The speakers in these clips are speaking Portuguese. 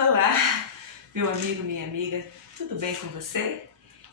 Olá, meu amigo, minha amiga, tudo bem com você?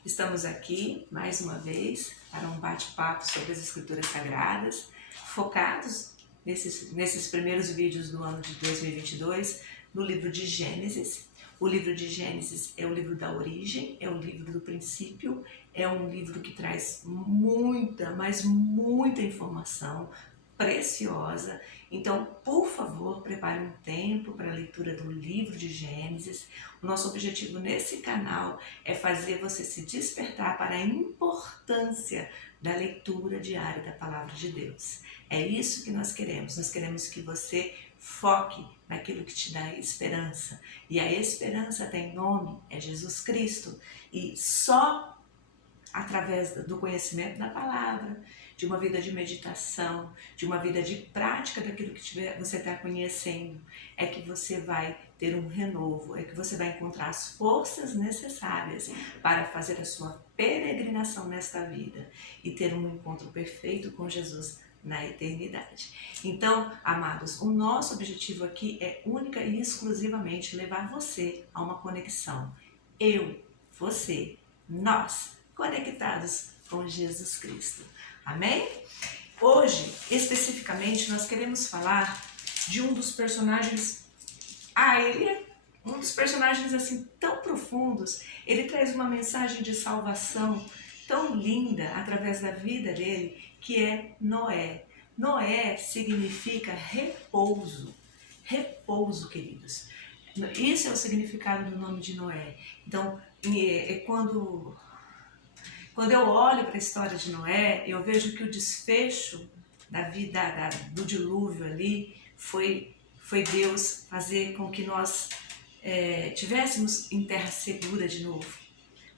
Estamos aqui mais uma vez para um bate-papo sobre as Escrituras Sagradas, focados nesses primeiros vídeos do ano de 2022 no livro de Gênesis. O livro de Gênesis é o livro da origem, é o livro do princípio, é um livro que traz muita, mas muita informação preciosa. Então, por favor, prepare um tempo para a leitura do livro de Gênesis. O nosso objetivo nesse canal é fazer você se despertar para a importância da leitura diária da Palavra de Deus. É isso que nós queremos. Nós queremos que você foque naquilo que te dá esperança. E a esperança tem nome, é Jesus Cristo. E só através do conhecimento da palavra, de uma vida de meditação, de uma vida de prática daquilo que você está conhecendo, é que você vai ter um renovo, é que você vai encontrar as forças necessárias para fazer a sua peregrinação nesta vida e ter um encontro perfeito com Jesus na eternidade. Então, amados, o nosso objetivo aqui é única e exclusivamente levar você a uma conexão. Eu, você, nós, conectados com Jesus Cristo. Amém? Hoje, especificamente, nós queremos falar de um dos personagens. Ele é um dos personagens assim tão profundos. Ele traz uma mensagem de salvação tão linda através da vida dele, que é Noé. Noé significa repouso. Repouso, queridos. Isso é o significado do nome de Noé. Então, quando eu olho para a história de Noé, eu vejo que o desfecho da vida, do dilúvio ali, foi Deus fazer com que nós tivéssemos em terra segura de novo,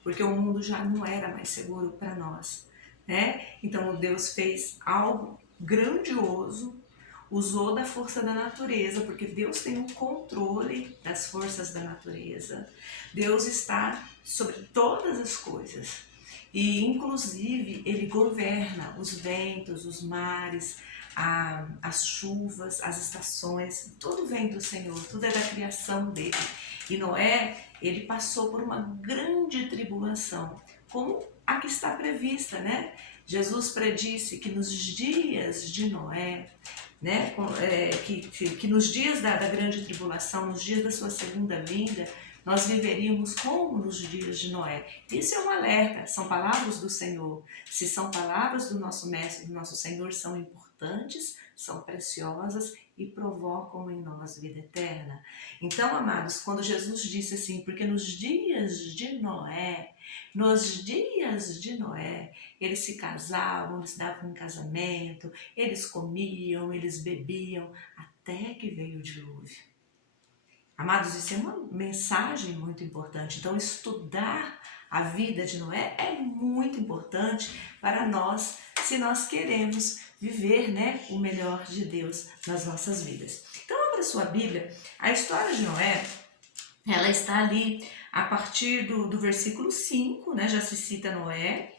porque o mundo já não era mais seguro para nós, né? Então Deus fez algo grandioso, usou da força da natureza, porque Deus tem o controle das forças da natureza. Deus está sobre todas as coisas. E, inclusive, Ele governa os ventos, os mares, as chuvas, as estações. Tudo vem do Senhor, tudo é da criação dEle. E Noé, ele passou por uma grande tribulação, como a que está prevista, né? Jesus predisse que nos dias de Noé, né, que nos dias da grande tribulação, nos dias da sua segunda vinda, nós viveríamos como nos dias de Noé. Isso é um alerta, são palavras do Senhor. Se são palavras do nosso Mestre, do nosso Senhor, são importantes, são preciosas e provocam em nós vida eterna. Então, amados, quando Jesus disse assim, porque nos dias de Noé, eles se casavam, eles davam um casamento, eles comiam, eles bebiam, até que veio o dilúvio. Amados, isso é uma mensagem muito importante. Então, estudar a vida de Noé é muito importante para nós, se nós queremos viver, né, o melhor de Deus nas nossas vidas. Então, abra sua Bíblia. A história de Noé, ela está ali a partir do versículo 5, né, já se cita Noé,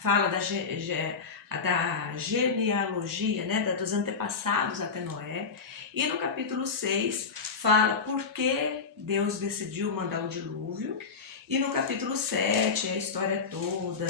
fala da genealogia, né, dos antepassados até Noé. E no capítulo 6 fala por que Deus decidiu mandar o dilúvio. E no capítulo 7 a história toda,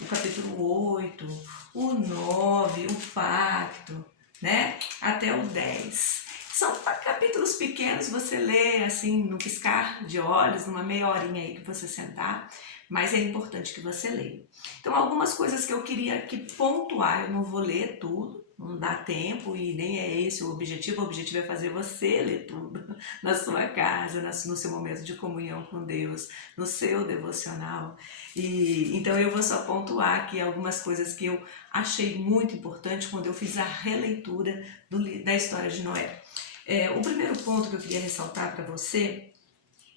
o capítulo 8, o 9, o pacto, né, até o 10. São capítulos pequenos, você lê assim no piscar de olhos, numa meia horinha aí que você sentar, mas é importante que você leia. Então, algumas coisas que eu queria aqui pontuar, eu não vou ler tudo, não dá tempo e nem é esse o objetivo é fazer você ler tudo na sua casa, no seu momento de comunhão com Deus, no seu devocional. E então eu vou só pontuar aqui algumas coisas que eu achei muito importante quando eu fiz a releitura da história de Noé. O primeiro ponto que eu queria ressaltar para você,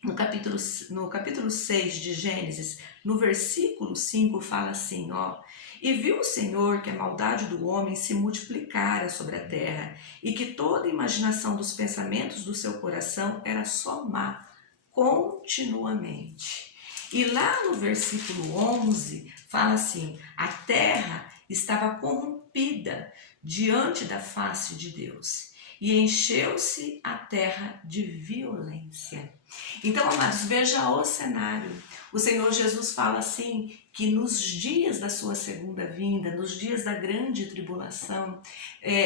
no capítulo 6 de Gênesis, no versículo 5, fala assim, ó: E viu o Senhor que a maldade do homem se multiplicara sobre a terra, e que toda a imaginação dos pensamentos do seu coração era só má, continuamente. E lá no versículo 11, fala assim: a terra estava corrompida diante da face de Deus, e encheu-se a terra de violência. Então, amados, veja o cenário. O Senhor Jesus fala assim, que nos dias da sua segunda vinda, nos dias da grande tribulação,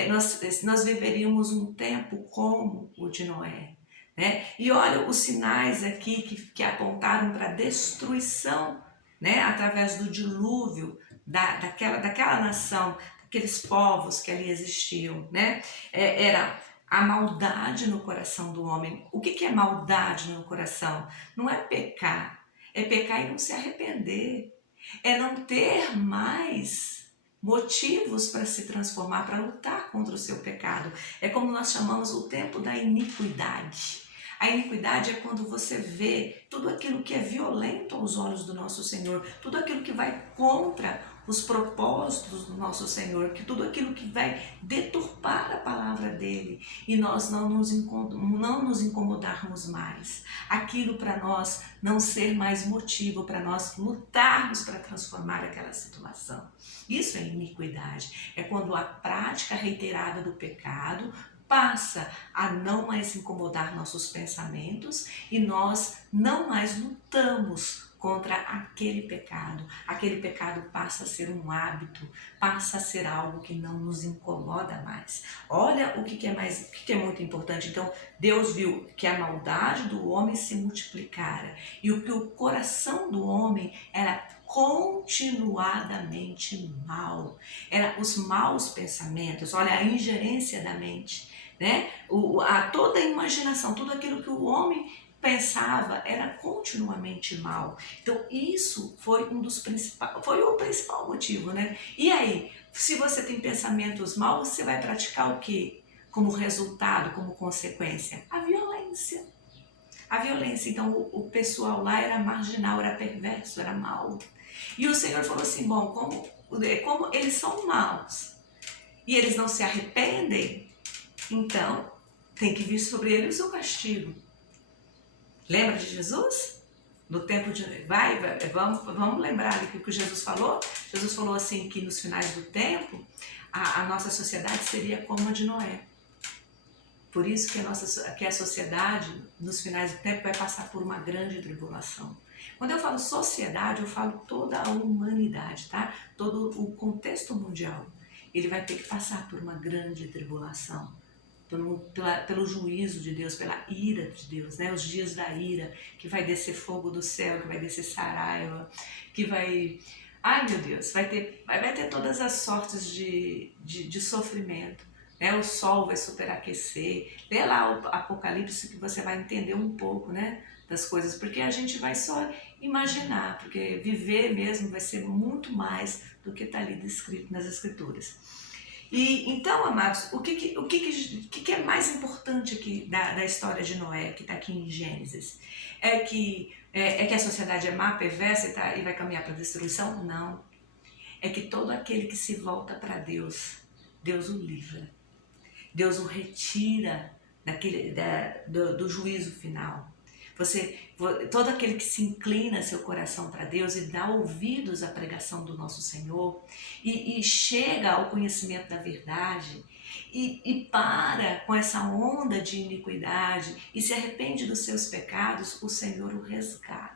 nós viveríamos um tempo como o de Noé. Né? E olha os sinais aqui que apontaram para a destruição, né? Através do dilúvio daquela nação, aqueles povos que ali existiam, né? Era a maldade no coração do homem. O que é maldade no coração? Não é pecar e não se arrepender, é não ter mais motivos para se transformar, para lutar contra o seu pecado. É como nós chamamos o tempo da iniquidade. A iniquidade é quando você vê tudo aquilo que é violento aos olhos do nosso Senhor, tudo aquilo que vai contra os propósitos do nosso Senhor, que tudo aquilo que vai deturpar a palavra dele e nós não nos incomodarmos mais. Aquilo para nós não ser mais motivo para nós lutarmos para transformar aquela situação. Isso é iniquidade, é quando a prática reiterada do pecado passa a não mais incomodar nossos pensamentos e nós não mais lutamos contra aquele pecado. Aquele pecado passa a ser um hábito, passa a ser algo que não nos incomoda mais. Olha o que é muito importante. Então, Deus viu que a maldade do homem se multiplicara e o que o coração do homem era continuadamente mal. Era os maus pensamentos, olha a ingerência da mente, né? Toda a imaginação, tudo aquilo que o homem pensava era continuamente mal. Então isso foi o principal motivo, né? E aí, se você tem pensamentos maus, você vai praticar o quê? Como resultado, como consequência? A violência. A violência. Então o pessoal lá era marginal, era perverso, era mau. E o Senhor falou assim, bom, como eles são maus e eles não se arrependem, então tem que vir sobre eles o castigo. Lembra de Jesus? No tempo de... Vamos lembrar o que Jesus falou? Jesus falou assim que nos finais do tempo a nossa sociedade seria como a de Noé. Por isso que a sociedade nos finais do tempo vai passar por uma grande tribulação. Quando eu falo sociedade, eu falo toda a humanidade, tá? Todo o contexto mundial. Ele vai ter que passar por uma grande tribulação. Pelo juízo de Deus, pela ira de Deus, né? Os dias da ira, que vai descer fogo do céu, que vai descer saraiva, que vai... Ai meu Deus, vai ter todas as sortes de sofrimento. Né? O sol vai superaquecer. Lê lá o Apocalipse que você vai entender um pouco, né, das coisas, porque a gente vai só imaginar, porque viver mesmo vai ser muito mais do que está ali descrito nas Escrituras. E então, amados, o que é mais importante aqui da história de Noé, que está aqui em Gênesis? É que a sociedade é má, perversa e vai caminhar para a destruição? Não. É que todo aquele que se volta para Deus, Deus o livra. Deus o retira do juízo final. Todo aquele que se inclina seu coração para Deus e dá ouvidos à pregação do nosso Senhor e chega ao conhecimento da verdade e para com essa onda de iniquidade e se arrepende dos seus pecados, o Senhor o resgata.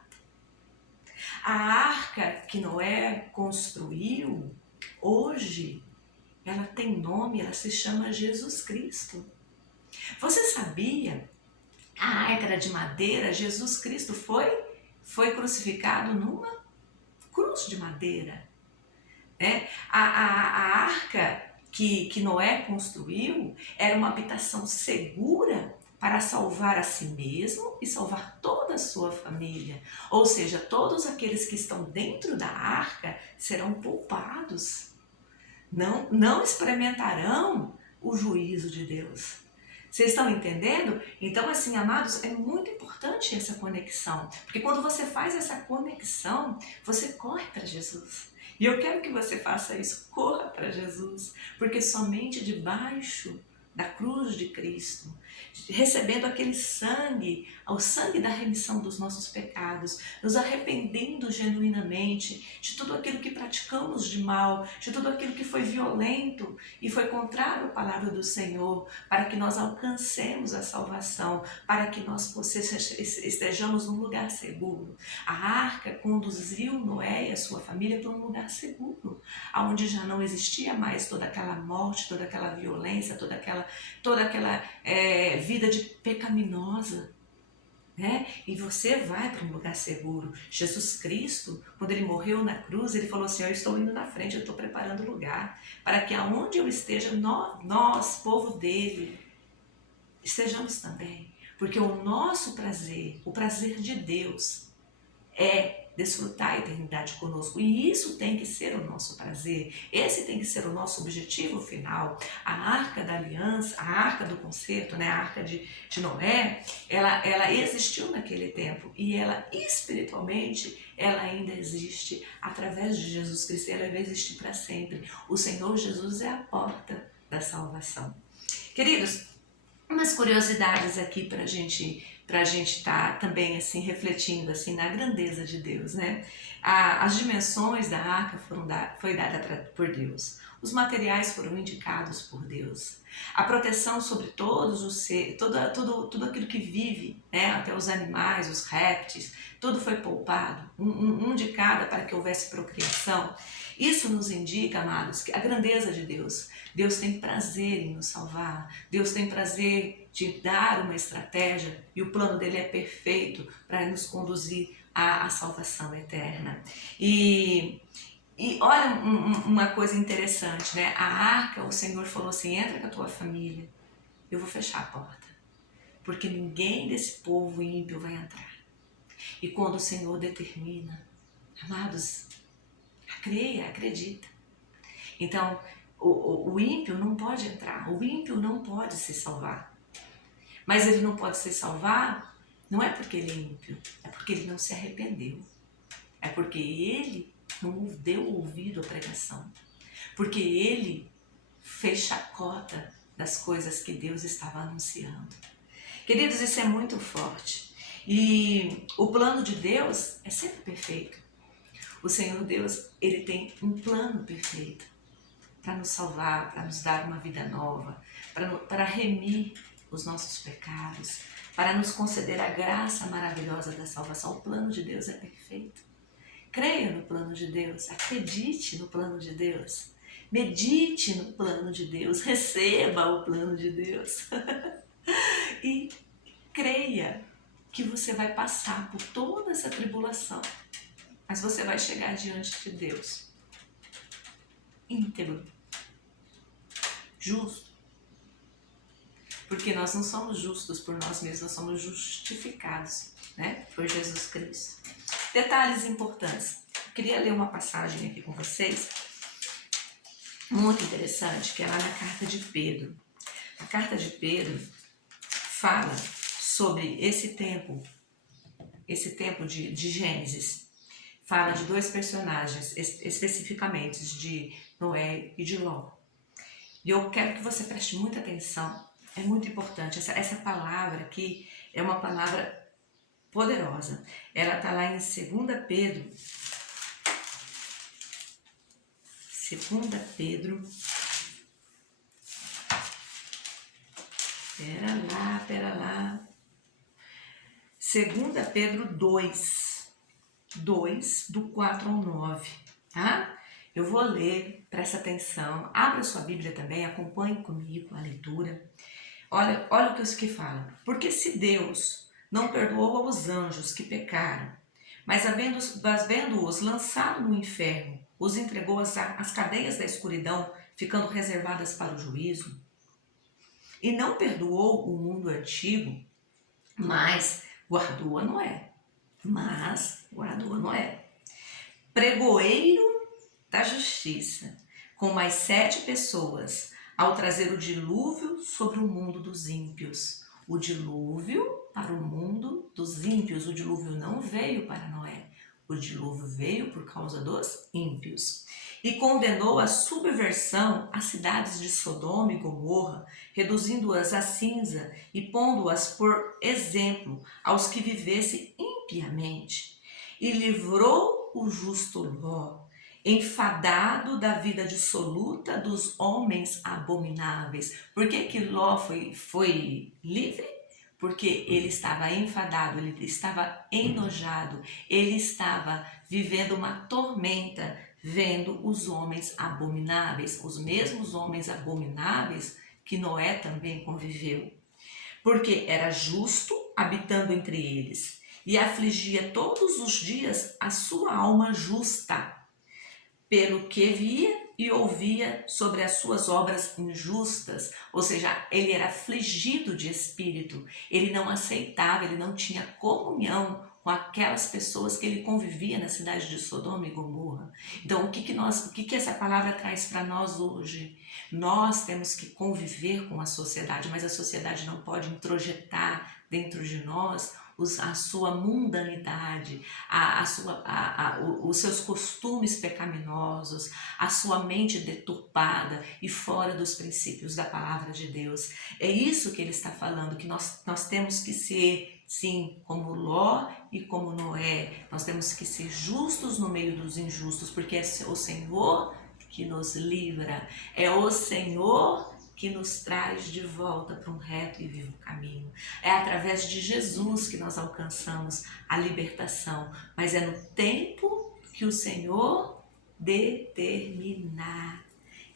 A arca que Noé construiu, hoje, ela tem nome, ela se chama Jesus Cristo. Você sabia? A arca era de madeira, Jesus Cristo foi crucificado numa cruz de madeira. Né? A arca que Noé construiu era uma habitação segura para salvar a si mesmo e salvar toda a sua família. Ou seja, todos aqueles que estão dentro da arca serão poupados. Não experimentarão o juízo de Deus. Vocês estão entendendo? Então, assim, amados, é muito importante essa conexão. Porque quando você faz essa conexão, você corre para Jesus. E eu quero que você faça isso, corra para Jesus. Porque somente debaixo da cruz de Cristo, recebendo aquele sangue, o sangue da remissão dos nossos pecados, nos arrependendo genuinamente de tudo aquilo que praticamos de mal, de tudo aquilo que foi violento e foi contrário à palavra do Senhor, para que nós alcancemos a salvação, para que nós estejamos num lugar seguro. A arca conduziu Noé e a sua família para um lugar seguro, onde já não existia mais toda aquela morte, toda aquela violência, toda aquela vida de pecaminosa, né? E você vai para um lugar seguro. Jesus Cristo, quando ele morreu na cruz, ele falou assim: eu estou indo na frente, eu estou preparando o lugar, para que aonde eu esteja, nós, povo dele, estejamos também. Porque o nosso prazer, o prazer de Deus, é desfrutar a eternidade conosco, e isso tem que ser o nosso prazer, esse tem que ser o nosso objetivo final. A arca da aliança, a arca do concerto, né, a arca de Noé, ela existiu naquele tempo, e ela espiritualmente, ela ainda existe através de Jesus Cristo, ela vai existir para sempre. O Senhor Jesus é a porta da salvação. Queridos, umas curiosidades aqui para a gente estar também assim refletindo assim na grandeza de Deus, né? As dimensões da arca foi dada por Deus. Os materiais foram indicados por Deus. A proteção sobre todos os seres, tudo aquilo que vive, né? Até os animais, os répteis, tudo foi poupado, um de cada, para que houvesse procriação. Isso nos indica, amados, que a grandeza de Deus. Deus tem prazer em nos salvar, Deus tem prazer de dar uma estratégia, e o plano dele é perfeito para nos conduzir à salvação eterna. E olha uma coisa interessante, né? A arca, o Senhor falou assim: entra com a tua família, eu vou fechar a porta, porque ninguém desse povo ímpio vai entrar. E quando o Senhor determina, amados, creia, acredita. Então, o ímpio não pode entrar, o ímpio não pode se salvar. Mas ele não pode se salvar, não é porque ele é ímpio, é porque ele não se arrependeu. É porque ele não deu ouvido à pregação. Porque ele fez chacota das coisas que Deus estava anunciando. Queridos, isso é muito forte. E o plano de Deus é sempre perfeito. O Senhor Deus, ele tem um plano perfeito para nos salvar, para nos dar uma vida nova, para remir os nossos pecados, para nos conceder a graça maravilhosa da salvação. O plano de Deus é perfeito. Creia no plano de Deus, acredite no plano de Deus, medite no plano de Deus, receba o plano de Deus e creia que você vai passar por toda essa tribulação, mas você vai chegar diante de Deus íntegro, justo, porque nós não somos justos por nós mesmos, nós somos justificados, né, por Jesus Cristo. Detalhes importantes. Eu queria ler uma passagem aqui com vocês, muito interessante, que é lá na carta de Pedro. A carta de Pedro fala sobre esse tempo de Gênesis. Fala de dois personagens, especificamente de Noé e de Ló. E eu quero que você preste muita atenção, é muito importante. Essa palavra aqui é uma palavra poderosa. Ela está lá em 2 Pedro. 2 Pedro. Pera lá. 2 Pedro 2, do 4 ao 9, tá? Eu vou ler, presta atenção, abra sua Bíblia também, acompanhe comigo a leitura. Olha o que fala. Porque se Deus não perdoou aos anjos que pecaram, mas havendo-os lançado no inferno, os entregou às cadeias da escuridão, ficando reservadas para o juízo, e não perdoou o mundo antigo, mas guardou a Noé. Pregoeiro da justiça, com mais 7 pessoas, ao trazer o dilúvio sobre o mundo dos ímpios. O dilúvio para o mundo dos ímpios. O dilúvio não veio para Noé. O dilúvio veio por causa dos ímpios e condenou a subversão às cidades de Sodoma e Gomorra, reduzindo-as a cinza e pondo-as por exemplo aos que vivessem impiamente. E livrou o justo Ló, enfadado da vida dissoluta dos homens abomináveis. Por que Ló foi livre? Porque ele estava enfadado, ele estava enojado, ele estava vivendo uma tormenta, vendo os homens abomináveis, os mesmos homens abomináveis que Noé também conviveu. Porque era justo, habitando entre eles, e afligia todos os dias a sua alma justa, pelo que via e ouvia sobre as suas obras injustas, ou seja, ele era afligido de espírito, ele não aceitava, ele não tinha comunhão com aquelas pessoas que ele convivia na cidade de Sodoma e Gomorra. Então, o que essa palavra traz para nós hoje? Nós temos que conviver com a sociedade, mas a sociedade não pode introjetar dentro de nós a sua mundanidade, os seus costumes pecaminosos, a sua mente deturpada e fora dos princípios da palavra de Deus. É isso que ele está falando, que nós temos que ser, sim, como Ló e como Noé. Nós temos que ser justos no meio dos injustos, porque é o Senhor que nos livra, é o Senhor que nos traz de volta para um reto e vivo caminho. É através de Jesus que nós alcançamos a libertação, mas é no tempo que o Senhor determinar.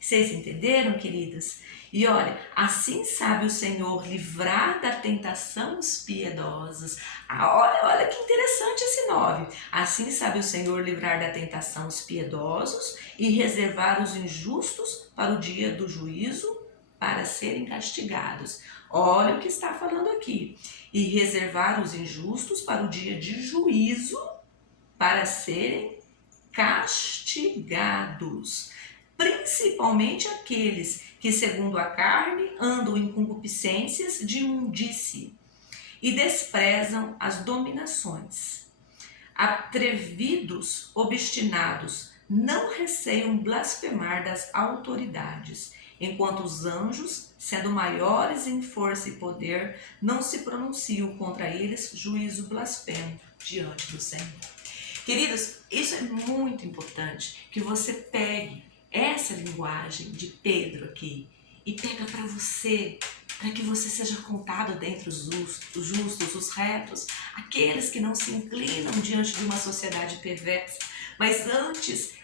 Vocês entenderam, queridos? E olha, assim sabe o Senhor livrar da tentação os piedosos. Olha que interessante esse 9. Assim sabe o Senhor livrar da tentação os piedosos e reservar os injustos para o dia do juízo, para serem castigados. Olha o que está falando aqui. E reservar os injustos para o dia de juízo, para serem castigados. Principalmente aqueles que, segundo a carne, andam em concupiscências de imundície e desprezam as dominações. Atrevidos, obstinados, não receiam blasfemar das autoridades, enquanto os anjos, sendo maiores em força e poder, não se pronunciam contra eles juízo blasfemo diante do Senhor. Queridos, isso é muito importante, que você pegue essa linguagem de Pedro aqui e pega para você, para que você seja contado dentre os justos, os retos, aqueles que não se inclinam diante de uma sociedade perversa, mas antes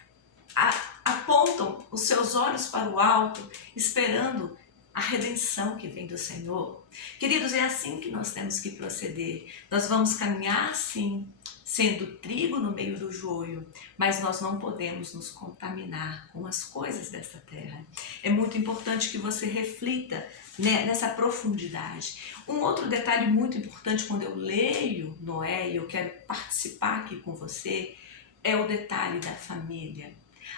apontam os seus olhos para o alto, esperando a redenção que vem do Senhor. Queridos, é assim que nós temos que proceder. Nós vamos caminhar, sim, sendo trigo no meio do joio, mas nós não podemos nos contaminar com as coisas dessa terra. É muito importante que você reflita, né, nessa profundidade. Um outro detalhe muito importante quando eu leio Noé e eu quero participar aqui com você, é o detalhe da família.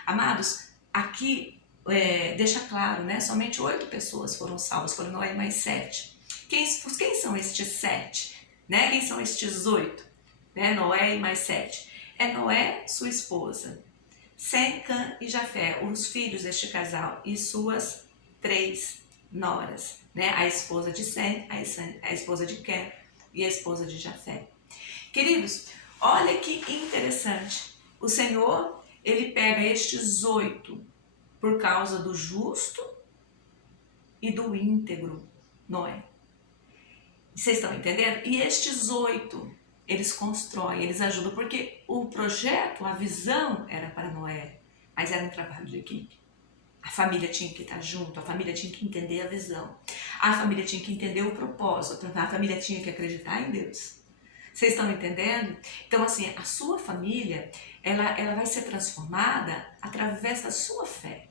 Amados, aqui deixa claro, né? Somente 8 pessoas foram salvas, foram Noé mais 7. Quem são estes 7? Né? Quem são estes 8? Né? Noé e mais 7. É Noé, sua esposa, Sem, Cã e Jafé, os filhos deste casal e suas 3 noras, né? A esposa de Sem, a esposa de Cã e a esposa de Jafé. Queridos, olha que interessante. O Senhor, ele pega estes 8 por causa do justo e do íntegro Noé. Vocês estão entendendo? E estes 8, eles constroem, eles ajudam, porque o projeto, a visão era para Noé, mas era um trabalho de equipe. A família tinha que estar junto, a família tinha que entender a visão, a família tinha que entender o propósito, a família tinha que acreditar em Deus. Vocês estão entendendo? Então, assim, a sua família, ela vai ser transformada através da sua fé,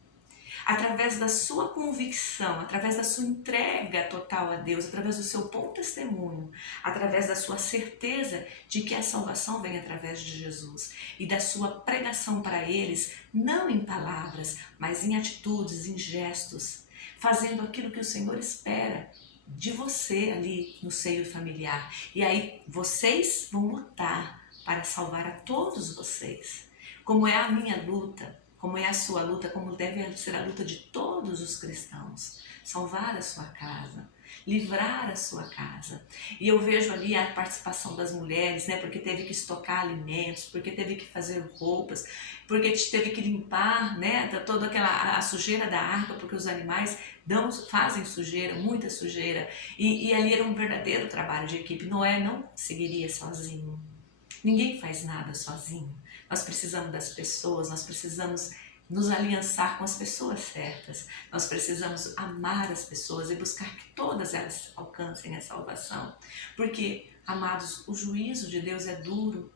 através da sua convicção, através da sua entrega total a Deus, através do seu bom testemunho, através da sua certeza de que a salvação vem através de Jesus e da sua pregação para eles, não em palavras, mas em atitudes, em gestos, fazendo aquilo que o Senhor espera de você ali no seio familiar. E aí vocês vão lutar para salvar a todos vocês. Como é a minha luta, como é a sua luta, como deve ser a luta de todos os cristãos. Salvar a sua casa, livrar a sua casa. E eu vejo ali a participação das mulheres, né? Porque teve que estocar alimentos, porque teve que fazer roupas, porque teve que limpar, né? Toda a sujeira da arca, porque os animais fazem sujeira, muita sujeira. E ali era um verdadeiro trabalho de equipe. Noé não conseguiria sozinho. Ninguém faz nada sozinho. Nós precisamos das pessoas, nós precisamos nos aliançar com as pessoas certas. Nós precisamos amar as pessoas e buscar que todas elas alcancem a salvação. Porque, amados, o juízo de Deus é duro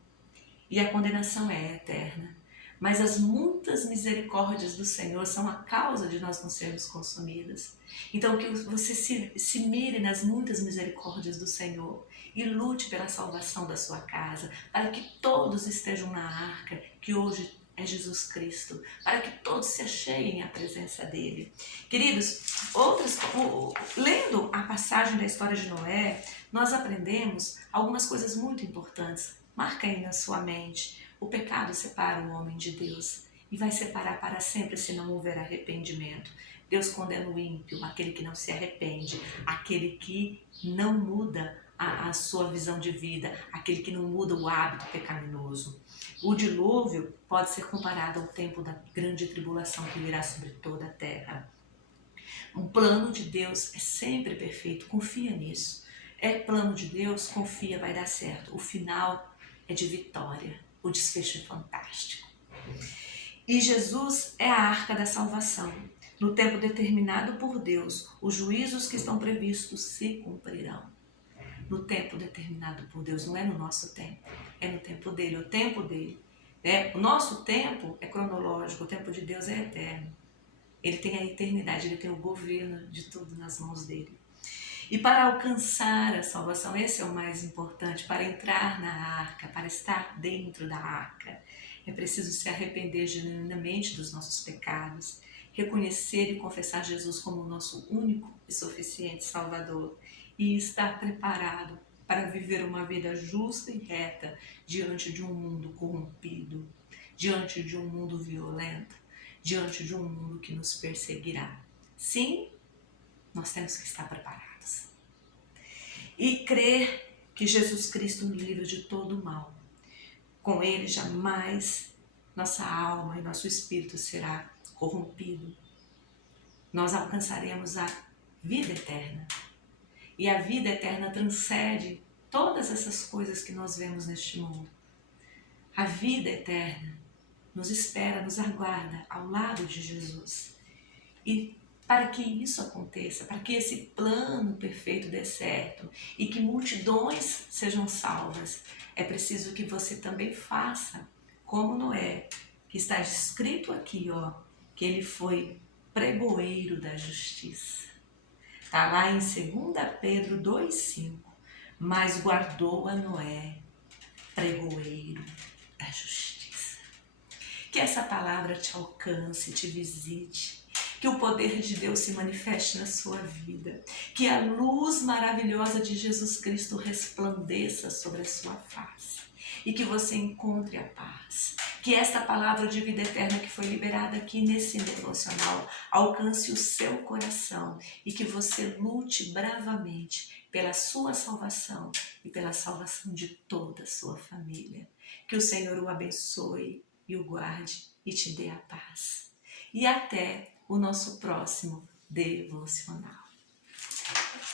e a condenação é eterna. Mas as muitas misericórdias do Senhor são a causa de nós não sermos consumidos. Então que você se mire nas muitas misericórdias do Senhor e lute pela salvação da sua casa, para que todos estejam na arca, que hoje é Jesus Cristo, para que todos se acheguem à presença dele. Queridos, lendo a passagem da história de Noé, nós aprendemos algumas coisas muito importantes. Marca aí na sua mente. O pecado separa o homem de Deus e vai separar para sempre se não houver arrependimento. Deus condena o ímpio, aquele que não se arrepende, aquele que não muda a sua visão de vida, aquele que não muda o hábito pecaminoso. O dilúvio pode ser comparado ao tempo da grande tribulação que virá sobre toda a terra. O plano de Deus é sempre perfeito, confia nisso. É plano de Deus, confia, vai dar certo. O final é de vitória, o desfecho é fantástico. E Jesus é a arca da salvação. No tempo determinado por Deus, os juízos que estão previstos se cumprirão. No tempo determinado por Deus, não é no nosso tempo, é no tempo dele, o tempo dele. O nosso tempo é cronológico, o tempo de Deus é eterno. Ele tem a eternidade, ele tem o governo de tudo nas mãos dele. E para alcançar a salvação, esse é o mais importante, para entrar na arca, para estar dentro da arca, é preciso se arrepender genuinamente dos nossos pecados, reconhecer e confessar Jesus como o nosso único e suficiente Salvador e estar preparado para viver uma vida justa e reta diante de um mundo corrompido, diante de um mundo violento, diante de um mundo que nos perseguirá. Sim, nós temos que estar preparados. E crer que Jesus Cristo nos livra de todo o mal. Com ele jamais nossa alma e nosso espírito será corrompido. Nós alcançaremos a vida eterna. E a vida eterna transcende todas essas coisas que nós vemos neste mundo. A vida eterna nos espera, nos aguarda ao lado de Jesus. E para que isso aconteça, para que esse plano perfeito dê certo e que multidões sejam salvas, é preciso que você também faça como Noé, que está escrito aqui, que ele foi pregoeiro da justiça. Está lá em 2 Pedro 2,5. Mas guardou a Noé, pregoeiro da justiça. Que essa palavra te alcance, te visite. Que o poder de Deus se manifeste na sua vida. Que a luz maravilhosa de Jesus Cristo resplandeça sobre a sua face. E que você encontre a paz. Que esta palavra de vida eterna que foi liberada aqui nesse devocional alcance o seu coração. E que você lute bravamente pela sua salvação e pela salvação de toda a sua família. Que o Senhor o abençoe e o guarde e te dê a paz. E até o nosso próximo devocional.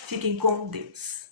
Fiquem com Deus.